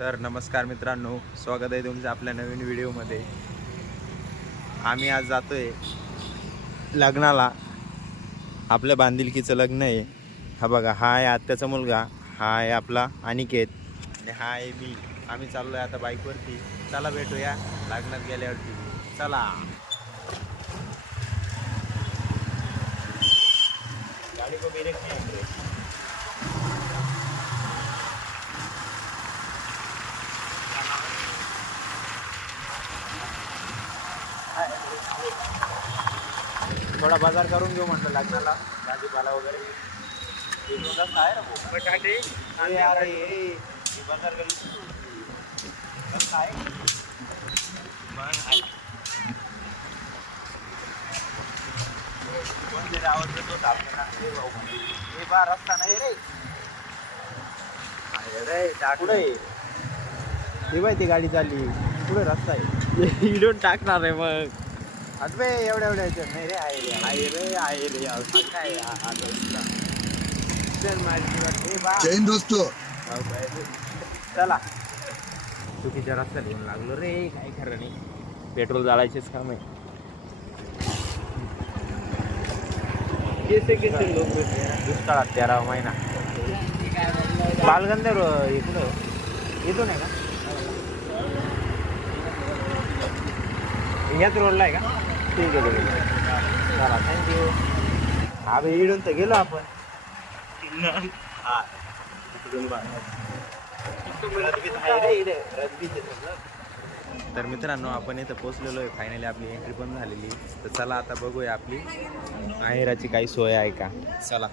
तर नमस्कार मित्रांनो, स्वागत आहे तुमचं आपल्या नवीन व्हिडिओमध्ये. आम्ही आज जातोय लग्नाला. आपल्या बांधिलकीचं लग्न आहे. हा बघा, हा आहे आत्याचा मुलगा, हा आहे आपला अनिकेत आणि हा आहे मी. आम्ही चाललोय आता बाईकवरती. चला भेटूया लग्नात गेल्यावरती. चला. गाडी को ब्रेक नाही. थोडा बाजार करून घेऊ म्हटलं लग्नाला, भाजीपाला वगैरे. आहे ना भाऊ, बटाटे बाजार करू काय आवाज येतो आपल्याला. हे बा रस्ता नाही रे. पुढे ती बाई ती गाडी चालली, पुढे रस्ता आहे. इडून टाकणार आहे मग. अरे एवढ्या नाही रे. आहे रे काय जैन दोस्तों, चला. चुकीच्या रस्त्यात येऊन लागलो रे. काय खरं नाही, पेट्रोल जाळायचेच काम आहे. दुष्काळात 13वा महिना. बालगंधर्व इकडं इथून आहे का? याच रोडला आहे का? ठीक आहे. चला, थँक्यू. हा भाई, इडून तर गेलो आपण. तर मित्रांनो, आपण इथं पोहोचलेलो आहे. फायनली आपली एंट्री पण झालेली. तर चला आता बघूया आपली आहेराची काही सोय आहे का. चला.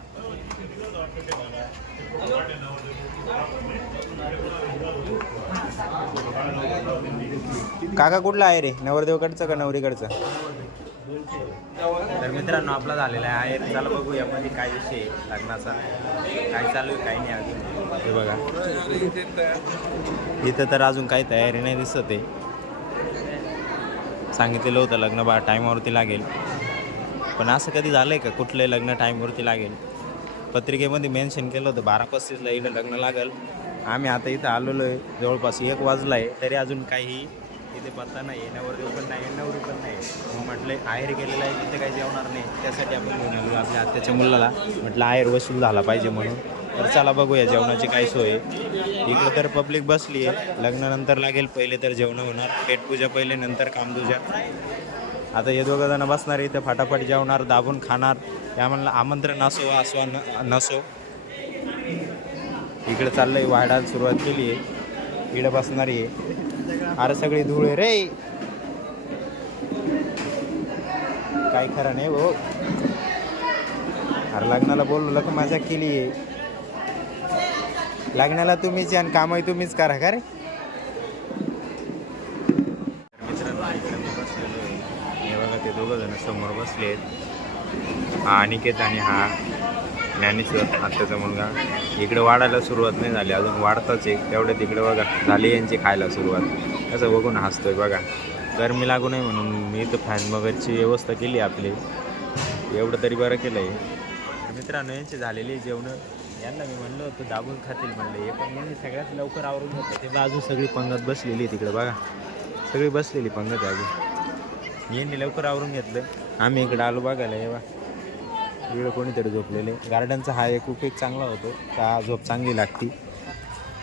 काका कुठला आहे रे? नवरदेवकडचं का नवरीकडचं? तर मित्रांनो, आपला झालेला आहे. चला बघूया मध्ये काय विषय आहे लग्नाचा, काय चालू आहे काय नाही अजून. हे बघा, इथं तर अजून काही तयारी नाही दिसत आहे. सांगितलेलं होतं लग्न टाईमावरती लागेल, पण असं कधी झालं आहे का कुठलंही लग्न टाईमवरती लागेल? पत्रिकेमध्ये मेन्शन केलं होतं 12:35ला इथं लग्न लागेल. आम्ही आता इथं आलेलो आहे, जवळपास 1 वाजला आहे, तरी अजून काही इथे पत्ता नाही. नवरदेव पण नाही, नवरी पण नाही. मग म्हटलं आहेर गेलेलं आहे, तिथे काही जेवणार नाही. त्यासाठी आपण घेऊन आलो आपल्या आत्याच्या मुलाला. म्हटलं आहेर वसूल झाला पाहिजे म्हणून. तर चला बघूया जेवणाची काय सोय आहे. इकडं तर पब्लिक बसली आहे. लग्नानंतर लागेल, पहिले तर जेवणं होणार. पेटपूजा पहिले, नंतर कामपूजा. आता हे दोघं जण बसणार इथं, फटाफट जेवणार, दाबून खाणार. त्यामुळे आमंत्रण असो असो नसो. इकडे चाललंय, वाढायला सुरुवात केली आहे. इकडे बसणार आहे. अरे सगळी धूळ आहे रे, काय खरं नाही भाऊ. अरे लग्नाला बोलवलं का मजा केली आहे. लग्नाला तुम्हीच आणि कामही तुम्हीच करा का रे. मित्रांनो, इकडे मी बसलेलो आहे. हे बघा, ते दोघं जण समोर बसले आहेत. हा अनिकेत आणि हा ज्ञानेश्वर, आत्याचा मुलगा. इकडे वाढायला सुरुवात नाही झाली अजून, वाढताच आहे. तेवढ्या तिकडे बघा झाली यांची खायला सुरुवात. कसं बघून हसतोय बघा. गरमी लागू नये म्हणून मी इथं फॅन वगैरेची व्यवस्था केली आपली. एवढं तरी बरं केलं आहे. मित्रांनो, यांची झालेली जेवणं. यांना मी म्हणलं होतं दाबून खातील म्हणलं, हे पण यांनी सगळ्यात लवकर आवरून घेतलं. ते बाजू सगळी पंगत बसलेली आहे तिकडे बघा, सगळी बसलेली पंगत आहे अजून. यांनी लवकर आवरून घेतलं. आम्ही इकडे आलो बघायला. हे बा इकडं कोणीतरी झोपलेले. गार्डनचा हा एक उपयोग चांगला होतो, का झोप चांगली लागती.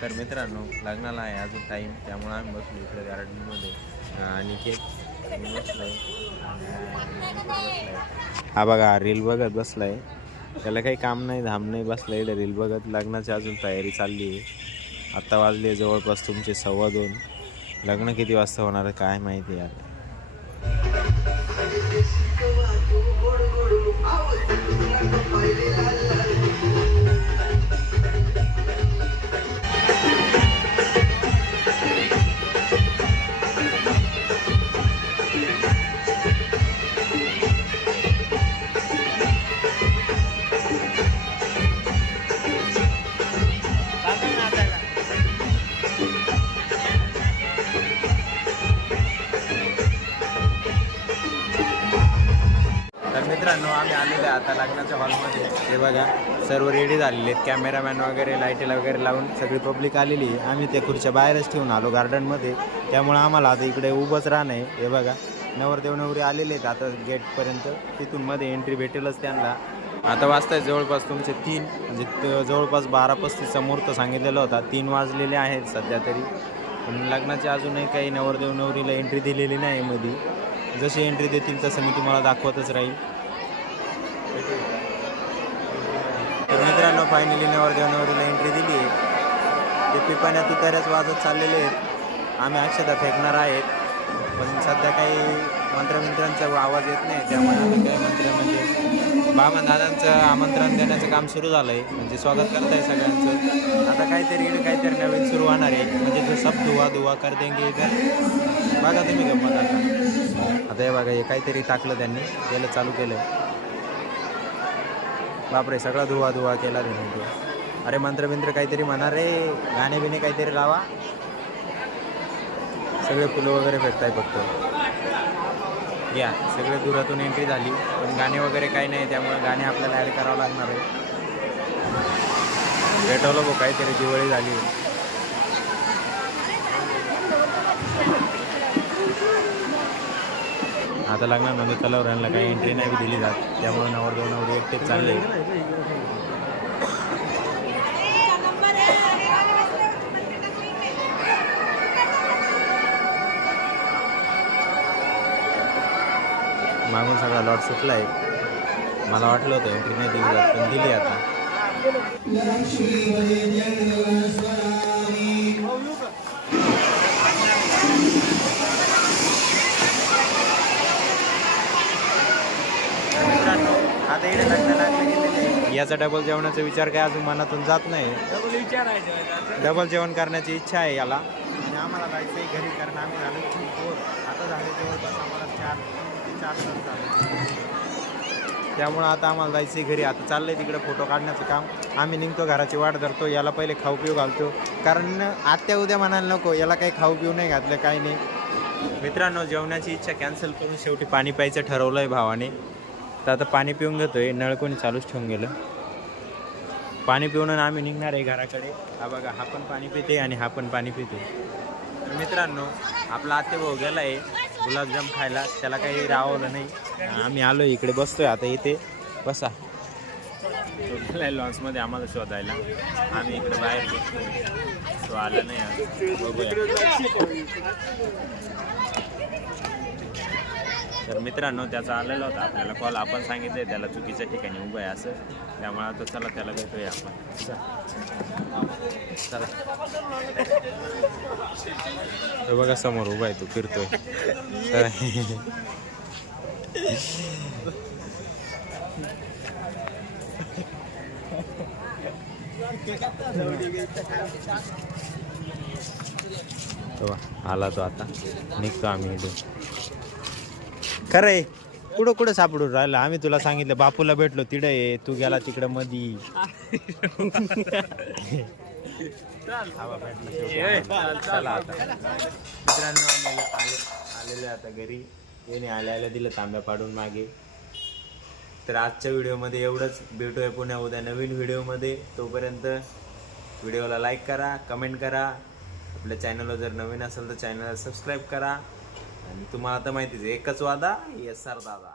तर मित्रांनो, लग्नाला आहे अजून टाईम, त्यामुळे आम्ही बसलो इकडे गार्डनमध्ये. आणि केक बसलाय. हा बघा, रील बघत बसलाय. त्याला काही काम नाही धाम नाही, बसला इकडे रील बघत. लग्नाची अजून तयारी चालली आहे. आत्ता वाजले जवळपास तुमचे 2:15. लग्न किती वाजता होणार काय माहिती यार. मित्रांनो आम्ही आलेलो आहे आता लग्नाच्या हॉलमध्ये. हे बघा सर्व रेडी झालेले आहेत, कॅमेरामॅन वगैरे लाईटीला वगैरे लावून सगळी पब्लिक आलेली आहे. आम्ही ते खुर्च्या बाहेरच ठेवून आलो गार्डनमध्ये, त्यामुळे आम्हाला आता इकडे उभंच राहणं आहे. हे बघा नवरदेव नवरी आलेले आहेत आता गेटपर्यंत, तिथून मध्ये एंट्री भेटेलच त्यांना. आता वाजताय जवळपास तुमचे 3, म्हणजे जवळपास 12:35चा मुहूर्त सांगितलेला होता. 3 वाजलेले आहेत सध्या तरी, पण लग्नाची अजूनही काही नवरदेव नवरीला एंट्री दिलेली नाही मध्ये. जशी एंट्री देतील तसं मी तुम्हाला दाखवतच राहील. तर मित्रांनो फायनली नवरदेव नवरीला एंट्री दिली आहे. ते पिपाण्यात उतार्याच वाजत चाललेले आहेत. आम्ही अक्षता फेकणार आहेत, पण सध्या काही मंत्रमित्रांचा आवाज येत नाही, त्यामुळे आम्ही काही मंत्र म्हणजे बामन दादांचं आमंत्रण देण्याचं काम सुरू झालं आहे, म्हणजे स्वागत करत आहे सगळ्यांचं. आता काहीतरी नवीन सुरू होणार आहे, म्हणजे जो सब दुवा कर देंगे इधर. बघा तुम्ही गंमत आता हे बघा, हे काहीतरी टाकलं त्यांनी, त्याला चालू केलं. बापरे सगळा धुवा केला त्यांनी. अरे मंत्रबिंत्र काहीतरी म्हणा रे, गाणे बिणे काहीतरी लावा. सगळे फुलं वगैरे फेकताय फक्त. या सगळे दुरातून एंट्री झाली, पण गाणे वगैरे काही नाही, त्यामुळे गाणे आपल्याला ॲड करावं लागणार आहे. भेटवलं बघ काहीतरी दिवाळी झाली. आता लग्नामध्ये तलावरांना काही एंट्री नाही दिली जात, त्यामुळे नवरदेव नवरी एकटेच चालले. मागून सगळा लॉट सुटला आहे. मला वाटलं होतं एंट्री नाही दिली जात, पण दिली आता. मित्रांनो आता इकडे लग्न लागले गेलेले, याचा डबल जेवणाचा विचार काय अजून मनातून जात नाही. डबल जेवण करण्याची इच्छा आहे याला, आणि आम्हाला जायचं आहे घरी, कारण आम्ही झालो खूप बोर. आता झाले जवळपास आम्हाला 4 तास झाले, त्यामुळं आता आम्हाला जायचं आहे घरी. आता चाललं आहे तिकडे फोटो काढण्याचं काम. आम्ही निघतो, घराची वाट धरतो, याला पहिले खाऊ पिऊ घालतो, कारण आत्या उद्या म्हणायला नको याला काही खाऊ पिऊ नाही घातलं काही नाही. मित्रांनो जेवणाची इच्छा कॅन्सल करून शेवटी पाणी प्यायचं ठरवलं आहे भावाने. तर आता पाणी पिऊन घेतोय, नळ कोणी चालूच ठेवून गेलं. पाणी पिऊन आम्ही निघणार आहे घराकडे. हा बघा हा पण पाणी पिते आणि हा पण पाणी पिते. मित्रांनो आपला आत्याभाऊ गेला आहे गुलाबजाम खायला, त्याला काही रावलं नाही. आम्ही आलो इकडे बसतोय आता. इथे बसा. तो गेला आहे लॉन्समध्ये आम्हाला शोधायला, आम्ही इकडे बाहेर बसतोय. तो आला नाही, बघूया. तर मित्रांनो त्याचा आलेला होता आपल्याला कॉल. आपण सांगितलं आहे त्याला चुकीच्या ठिकाणी उभं आहे असं, त्यामुळे आता चला त्याला भेटूया आपण. चला तो बघा समोर उभा आहे, तो फिरतोय. आला तो, आता निघतो आम्ही इथे. खरंय कुठं सापडून राहिलं. आम्ही तुला सांगितलं बापूला भेटलो तिकडे ये, तू गेला तिकडं मधी. चला आता मित्रांनो आलेले आता घरी. येणे आल्या दिलं तांब्या पाडून मागे. तर आजच्या व्हिडिओमध्ये एवढंच. भेटूया पुन्हा उद्या नवीन व्हिडिओमध्ये. तोपर्यंत व्हिडिओला लाईक करा, कमेंट करा. आपल्या चॅनलला जर नवीन असेल तर चॅनलला सबस्क्राईब करा. आणि तुम्हाला आता माहितीच आहे, एकच वादा, येस सर दादा.